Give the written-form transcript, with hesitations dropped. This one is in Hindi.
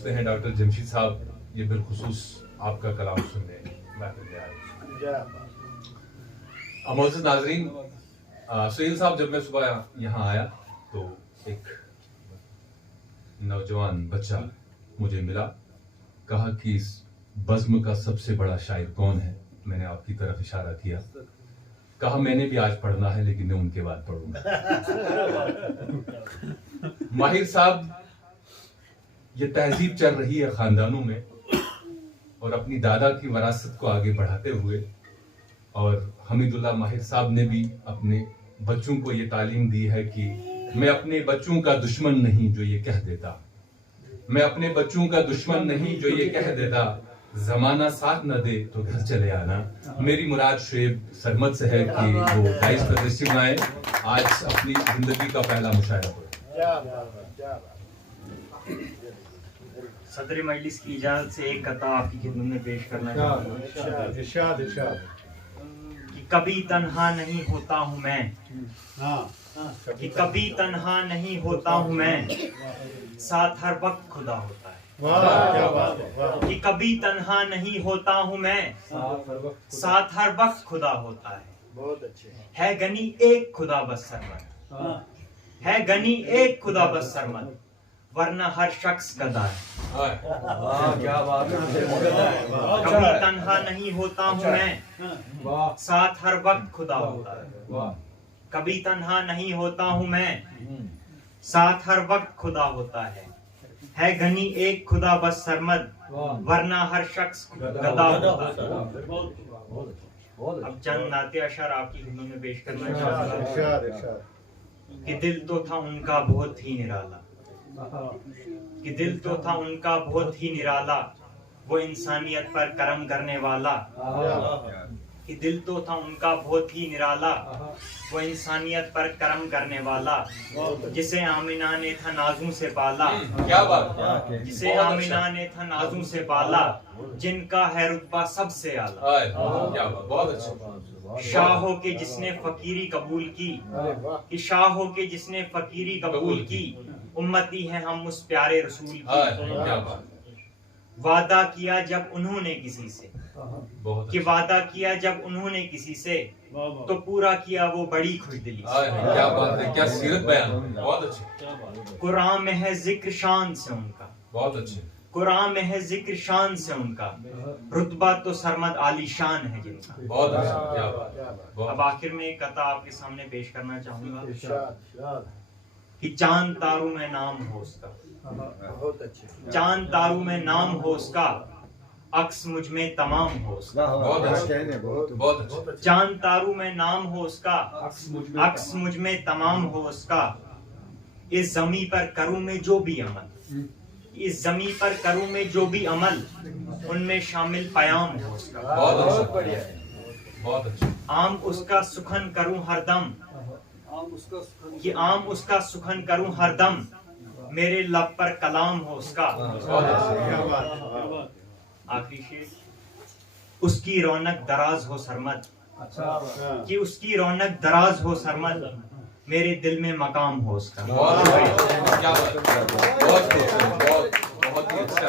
पहुंचते हैं डॉक्टर जमशीद साहब, ये बिलखुसूस आपका कलाम सुनने महफिल में आए। मोअज़्ज़िज़ नाज़रीन, सुहेल साहब, जब मैं सुबह यहाँ आया तो एक नौजवान बच्चा मुझे मिला, कहा कि इस बज़्म का सबसे बड़ा शायर कौन है। मैंने आपकी तरफ इशारा किया, कहा मैंने भी आज पढ़ना है लेकिन मैं उनके बाद पढ़ूंगा। माहिर साहब, ये तहजीब चल रही है खानदानों में और अपनी दादा की विरासत को आगे बढ़ाते हुए, और हमीदुल्लाह माहिर साहब ने भी अपने बच्चों को ये तालीम दी है कि मैं अपने बच्चों का दुश्मन नहीं जो ये कह देता, मैं अपने बच्चों का दुश्मन नहीं जो ये कह देता, जमाना साथ न दे तो घर चले आना। मेरी मुराद शुएब सरमद से है कि वो 22 फरवरी में आए, आज अपनी जिंदगी का पहला मुशायरा हो। सदर मजलिस की इजाजत से एक कथा आपकी खिदमत में पेश करना चाहूँगा कि कभी तन्हा नहीं होता हूँ मैं, कि कभी तन्हा नहीं होता हूँ मैं, साथ हर वक्त खुदा होता है। कि कभी तन्हा नहीं होता हूँ मैं, साथ हर वक्त खुदा होता है। बहुत अच्छे है गनी एक खुदा बस सरमद, है गनी एक खुदा बस सरमद, वरना हर शख्स गदा है। क्या बात है। कभी तन्हा नहीं होता हूँ मैं, साथ हर वक्त खुदा होता है। कभी तन्हा नहीं होता हूँ मैं, साथ हर वक्त खुदा होता है घनी एक खुदा बस सरमद, वरना हर शख्स गदा होता है। अब चंद नाते अशर आपकी खिदमत में पेश करना चाहूँगा कि दिल तो था उनका बहुत ही निराला, कि दिल तो था उनका बहुत ही निराला, वो इंसानियत पर करम करने वाला। कि दिल तो था उनका बहुत ही निराला, वो इंसानियत पर करम करने वाला, जिसे आमिना ने था नाजों से पाला। क्या बात, जिसे आमिना ने था नाजों से पाला, जिनका है रुतबा सबसे आला। क्या बात, बहुत अच्छा। शाह हो के जिसने फकीरी कबूल की, कि शाह हो के जिसने फकीरी कबूल की, उम्मती है हम उस प्यारे रसूल की। क्या बात, वादा किया जब उन्होंने किसी से, कि वादा किया जब उन्होंने किसी से, तो पूरा किया वो बड़ी खुशदिली से। क्या बात है, क्या सीरत बयान, बहुत अच्छे। कुरान में है जिक्र शान से उनका, बहुत अच्छे। कुरान में है जिक्र शान से उनका, रुतबा तो सरमद आली शान है जिनका। बहुत अच्छा, क्या बात। अब आखिर में एक कथा आपके सामने पेश करना चाहूंगा कि चांद तारों में नाम हो उसका, बहुत अच्छे। चांद तारों में नाम हो उसका, अक्स मुझ में तमाम हो उसका। बहुत अच्छे, बहुत अच्छे। चांद तारों में नाम हो उसका, अक्स मुझ में तमाम हो उसका, इस जमी पर करूं मैं जो भी अमल, इस जमी पर करूं मैं जो भी अमल, उनमें शामिल पयाम हो उसका। बहुत अच्छा, बहुत अच्छा। आम उसका सुखन करूं हरदम, कि आम उसका सुखन करूं हरदम, मेरे लब पर कलाम हो उसका। आखिरी शेर, उसकी रौनक दराज हो सरमद, कि उसकी रौनक दराज हो सरमद, मेरे दिल में मकाम हो उसका। बहुत, क्या बात, बहुत ही अच्छा।